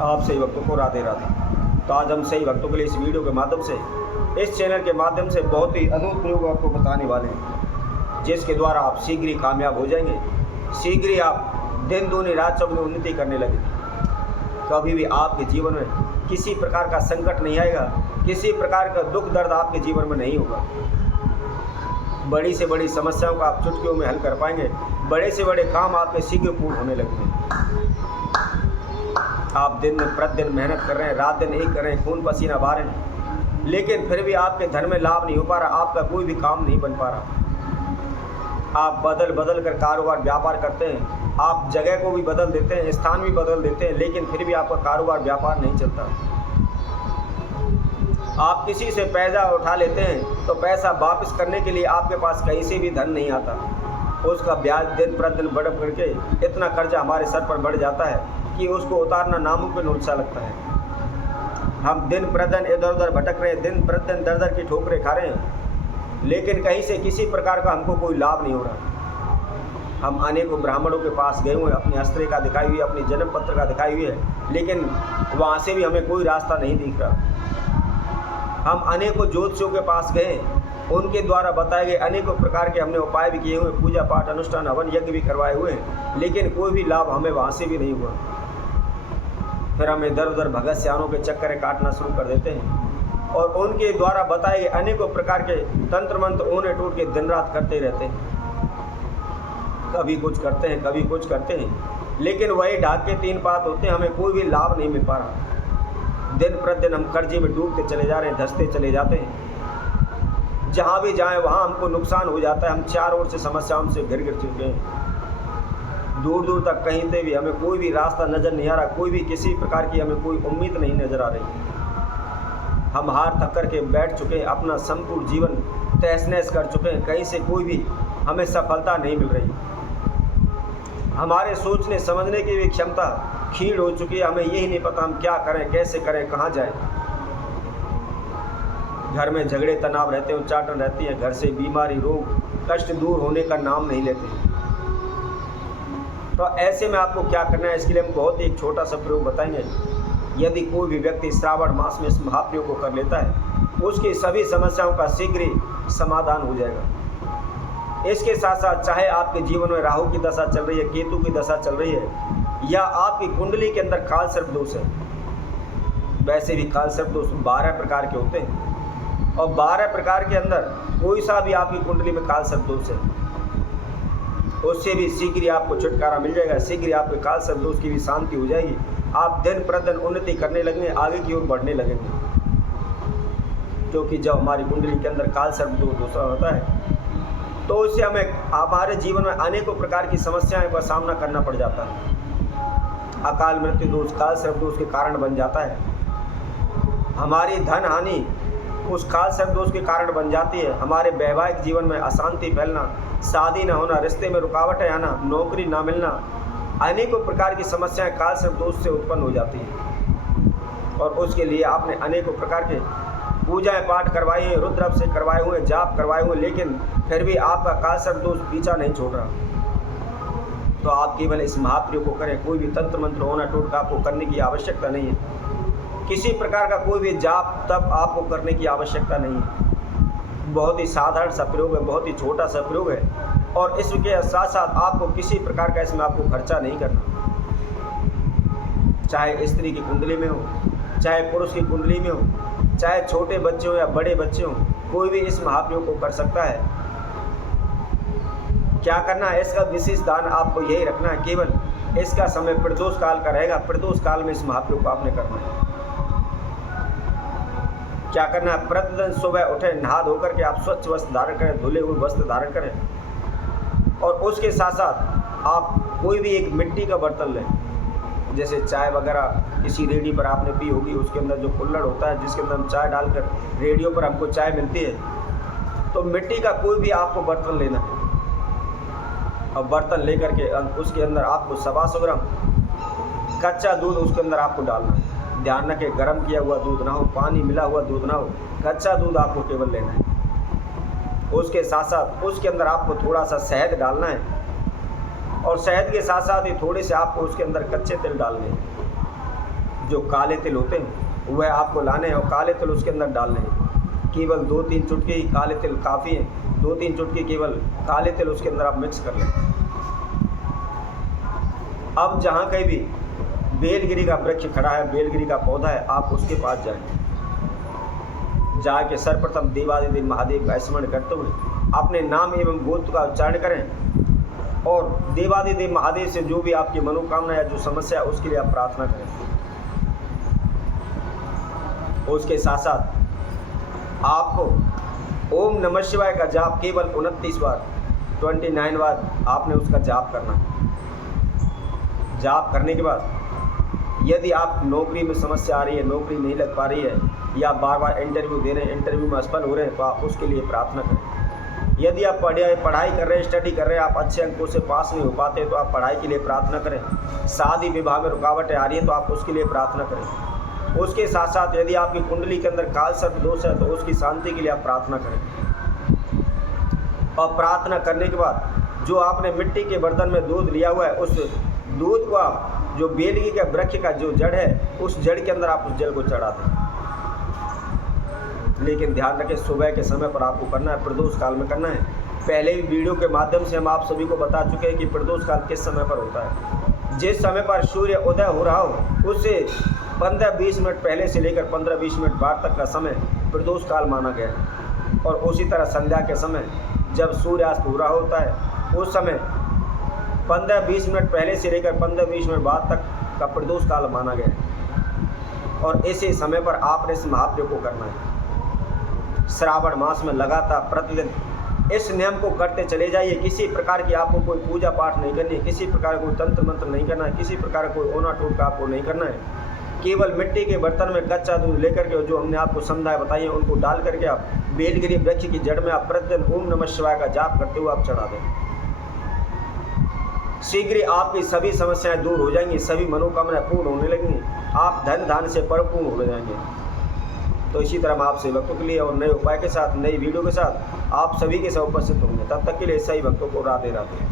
आप सही भक्तों को राधे राधे। तो आज हम सही भक्तों के लिए इस वीडियो के माध्यम से, इस चैनल के माध्यम से बहुत ही अद्भुत प्रयोग आपको बताने वाले हैं, जिसके द्वारा आप शीघ्र ही कामयाब हो जाएंगे। शीघ्र ही आप दिन दूनी रात चौगुनी उन्नति करने लगेंगे। कभी भी आपके जीवन में किसी प्रकार का संकट नहीं आएगा, किसी प्रकार का दुख दर्द आपके जीवन में नहीं होगा। बड़ी से बड़ी समस्याओं को आप चुटकियों में हल कर पाएंगे। बड़े से बड़े काम आपके शीघ्र पूर्ण होने लगेंगे। आप दिन में प्रतिदिन मेहनत कर रहे हैं, रात दिन एक कर रहे हैं, खून पसीना बहा रहे हैं, लेकिन फिर भी आपके धन में लाभ नहीं हो पा रहा, आपका कोई भी काम नहीं बन पा रहा। आप बदल बदल कर कारोबार व्यापार करते हैं, आप जगह को भी बदल देते हैं, स्थान भी बदल देते हैं, लेकिन फिर भी आपका कारोबार व्यापार नहीं चलता। आप किसी से पैसा उठा लेते हैं तो पैसा वापस करने के लिए आपके पास कहीं से भी धन नहीं आता। उसका ब्याज दिन प्रतिदिन बढ़ करके इतना कर्जा हमारे सर पर बढ़ जाता है कि उसको उतारना नामुमकिन सा लगता है। हम दिन प्रतिदिन इधर उधर भटक रहे हैं, दिन प्रतिदिन दर दर की ठोकरें खा रहे हैं, लेकिन कहीं से किसी प्रकार का हमको कोई लाभ नहीं हो रहा। हम अनेकों ब्राह्मणों के पास गए हुए, अपनी हस्तरेखा दिखाई हुई है, अपनी जन्म पत्रिका दिखाई हुई है, लेकिन वहाँ से भी हमें कोई रास्ता नहीं दिख रहा। हम अनेकों ज्योतिषियों के पास गए, उनके द्वारा बताए गए अनेकों प्रकार के हमने उपाय भी किए हुए, पूजा पाठ अनुष्ठान हवन यज्ञ भी करवाए हुए हैं, लेकिन कोई भी लाभ हमें वहाँ से भी नहीं हुआ। फिर हम इधर उधर भगत सियानों के चक्कर काटना शुरू कर देते हैं और उनके द्वारा बताए गए अनेकों प्रकार के तंत्र मंत्र ऊने टूट के दिन रात करते रहते हैं। कभी कुछ करते हैं, कभी कुछ करते हैं, लेकिन वही ढाक के तीन पात होते हैं, हमें कोई भी लाभ नहीं मिल पा रहा। दिन प्रतिदिन हम कर्जे में डूबते चले जा रहे हैं, धंसते चले जाते हैं। जहाँ भी जाएं वहाँ हमको नुकसान हो जाता है। हम चारों ओर से समस्याओं से घिर चुके हैं। दूर दूर तक कहीं से भी हमें कोई भी रास्ता नज़र नहीं आ रहा, कोई भी किसी प्रकार की हमें कोई उम्मीद नहीं नज़र आ रही। हम हार थक कर के बैठ चुके हैं, अपना संपूर्ण जीवन तहस नहस कर चुके हैं, कहीं से कोई भी हमें सफलता नहीं मिल रही। हमारे सोचने समझने की भी क्षमता क्षीण हो चुकी है। हमें यही नहीं पता हम क्या करें, कैसे करें, कहाँ जाएं। घर में झगड़े तनाव रहते हैं, उच्चाटन रहती है, घर से बीमारी रोग कष्ट दूर होने का नाम नहीं लेते। तो ऐसे में आपको क्या करना है, इसके लिए हम बहुत ही एक छोटा सा प्रयोग बताएंगे। यदि कोई भी व्यक्ति श्रावण मास में इस महाप्रयोग को कर लेता है, उसकी सभी समस्याओं का शीघ्र ही समाधान हो जाएगा। इसके साथ साथ चाहे आपके जीवन में राहु की दशा चल रही है, केतु की दशा चल रही है, या आपकी कुंडली के अंदर काल सर्प दोष है। वैसे भी काल सर्प दोष 12 प्रकार के होते हैं और 12 प्रकार के अंदर कोई सा भी आपकी कुंडली में काल सर्प दोष है, उससे भी शीघ्र ही आपको छुटकारा मिल जाएगा। शीघ्र ही आपके काल सर्प दोष की भी शांति हो जाएगी। आप दिन प्रतिदिन उन्नति करने लगेंगे, आगे की ओर बढ़ने लगेंगे। क्योंकि जब हमारी कुंडली के अंदर काल सर्प दोष होता है तो उससे हमें हमारे जीवन में अनेकों प्रकार की समस्याओं का सामना करना पड़ जाता है। अकाल मृत्यु दोष काल सर्प दोष के कारण बन जाता है। हमारी धन हानि उस काल सर्प दोष के कारण बन जाती है। हमारे वैवाहिक जीवन में अशांति फैलना, शादी न होना, रिश्ते में रुकावटें आना, नौकरी ना मिलना, अनेकों प्रकार की समस्याएं काल सर्प दोष से उत्पन्न हो जाती हैं। और उसके लिए आपने अनेकों प्रकार के पूजाएं पाठ करवाई हैं, रुद्र से करवाए हुए, जाप करवाए हुए, लेकिन फिर भी आपका काल सर्प दोष पीछा नहीं छोड़ रहा। तो आप केवल इस महाप्रयोग को करें। कोई भी तंत्र मंत्र होना टोटका आपको करने की आवश्यकता नहीं है। किसी प्रकार का कोई भी जाप तप आपको करने की आवश्यकता नहीं है। बहुत ही साधारण सा प्रयोग है, बहुत ही छोटा सा प्रयोग है, और इसके साथ साथ आपको किसी प्रकार का इसमें आपको खर्चा नहीं करना। चाहे स्त्री की कुंडली में हो, चाहे पुरुष की कुंडली में हो, चाहे छोटे बच्चे हो या बड़े बच्चे हो, कोई भी इस महाप्रयोग को कर सकता है। क्या करना है, इसका विशेष ध्यान आपको यही रखना है। केवल इसका समय प्रदोष काल का रहेगा। प्रदोष काल में इस महाप्रयोग को आपने करना है। क्या करना है, प्रतिदिन सुबह उठे, नहा धोकर के आप स्वच्छ वस्त्र धारण करें, धुले हुए वस्त्र धारण करें, और उसके साथ साथ आप कोई भी एक मिट्टी का बर्तन लें। जैसे चाय वगैरह किसी रेडी पर आपने पी होगी, उसके अंदर जो कुल्हड़ होता है जिसके अंदर हम चाय डालकर, रेडियो पर हमको चाय मिलती है, तो मिट्टी का कोई भी आपको बर्तन लेना है। और बर्तन लेकर के उसके अंदर आपको 125 ग्राम कच्चा दूध उसके अंदर आपको डालना है। ध्यान रखें, गर्म किया हुआ दूध ना हो, पानी मिला हुआ दूध ना हो, कच्चा दूध आपको केवल लेना है। उसके साथ साथ उसके अंदर आपको थोड़ा सा शहद डालना है, और शहद के साथ साथ ही थोड़े से आपको उसके अंदर कच्चे तिल डालने हैं। जो काले तिल होते हैं वह आपको लाने हैं और काले तिल उसके अंदर डालने हैं। केवल 2-3 चुटकी ही काले तिल काफ़ी हैं। 2-3 चुटकी केवल काले तिल उसके अंदर आप मिक्स कर लें। अब जहाँ कहीं भी बेलगिरी का वृक्ष खड़ा है, बेलगिरी का पौधा है, आप उसके पास जाएं। जाके सर्वप्रथम देवादिदेव महादेव का स्मरण करते हुए अपने नाम एवं गोत्र का उच्चारण करें और देवादिदेव महादेव से जो भी आपकी मनोकामना या जो समस्या है उसके लिए आप प्रार्थना करें। उसके साथ साथ आपको ओम नमः शिवाय का जाप केवल 29 बार 29 बार आपने उसका जाप करना है। जाप करने के बाद यदि आप नौकरी में समस्या आ रही है, नौकरी नहीं लग पा रही है या बार बार इंटरव्यू दे रहे हैं, इंटरव्यू में असफल हो रहे हैं, तो आप उसके लिए प्रार्थना करें। यदि आप पढ़ाई कर रहे हैं, स्टडी कर रहे हैं, आप अच्छे अंकों से पास नहीं हो पाते तो आप पढ़ाई के लिए प्रार्थना करें। शादी विवाह में रुकावटें आ रही हैं तो आप उसके लिए प्रार्थना करें। उसके साथ साथ यदि आपकी कुंडली के अंदर काल सर्प दोष है तो उसकी शांति के लिए आप प्रार्थना करें। और प्रार्थना करने के बाद जो आपने मिट्टी के बर्तन में दूध लिया हुआ है उस दूध को आप जो बेलगी के वृक्ष का जो जड़ है उस जड़ के अंदर आप उस जल को चढ़ा दें। लेकिन ध्यान रखें सुबह के समय पर आपको करना है, प्रदोष काल में करना है। पहले भी वीडियो के माध्यम से हम आप सभी को बता चुके हैं कि प्रदोष काल किस समय पर होता है। जिस समय पर सूर्य उदय हो रहा हो उससे 15-20 मिनट पहले से लेकर 15-20 मिनट बाद तक का समय प्रदोष काल माना गया है। और उसी तरह संध्या के समय जब सूर्यास्त हो रहा होता है उस समय 15-20 मिनट पहले से लेकर 15-20 मिनट बाद तक का प्रदोष काल माना गया है। और इसी समय पर आपने इस महाप्रयोग को करना है। श्रावण मास में लगातार प्रतिदिन इस नियम को करते चले जाइए। किसी प्रकार की आपको कोई पूजा पाठ नहीं करनी है, किसी प्रकार का कोई तंत्र मंत्र नहीं करना है, किसी प्रकार का कोई ओना टोटका आपको नहीं करना है। केवल मिट्टी के बर्तन में कच्चा दूध लेकर के जो हमने आपको समझाया बताइए उनको डाल करके आप बेलगिरी वृक्ष की जड़ में आप प्रतिदिन ओम नमः शिवाय का जाप करते हुए आप चढ़ा दें। शीघ्र ही आपकी सभी समस्याएं दूर हो जाएंगी, सभी मनोकामनाएं पूर्ण होने लगेंगी, आप धन धान से परिपूर्ण हो जाएंगे। तो इसी तरह हम आपसे भक्तों के लिए और नए उपाय के साथ, नई वीडियो के साथ आप सभी के साथ उपस्थित होंगे। तब तक के लिए सही भक्तों को राधे राधे।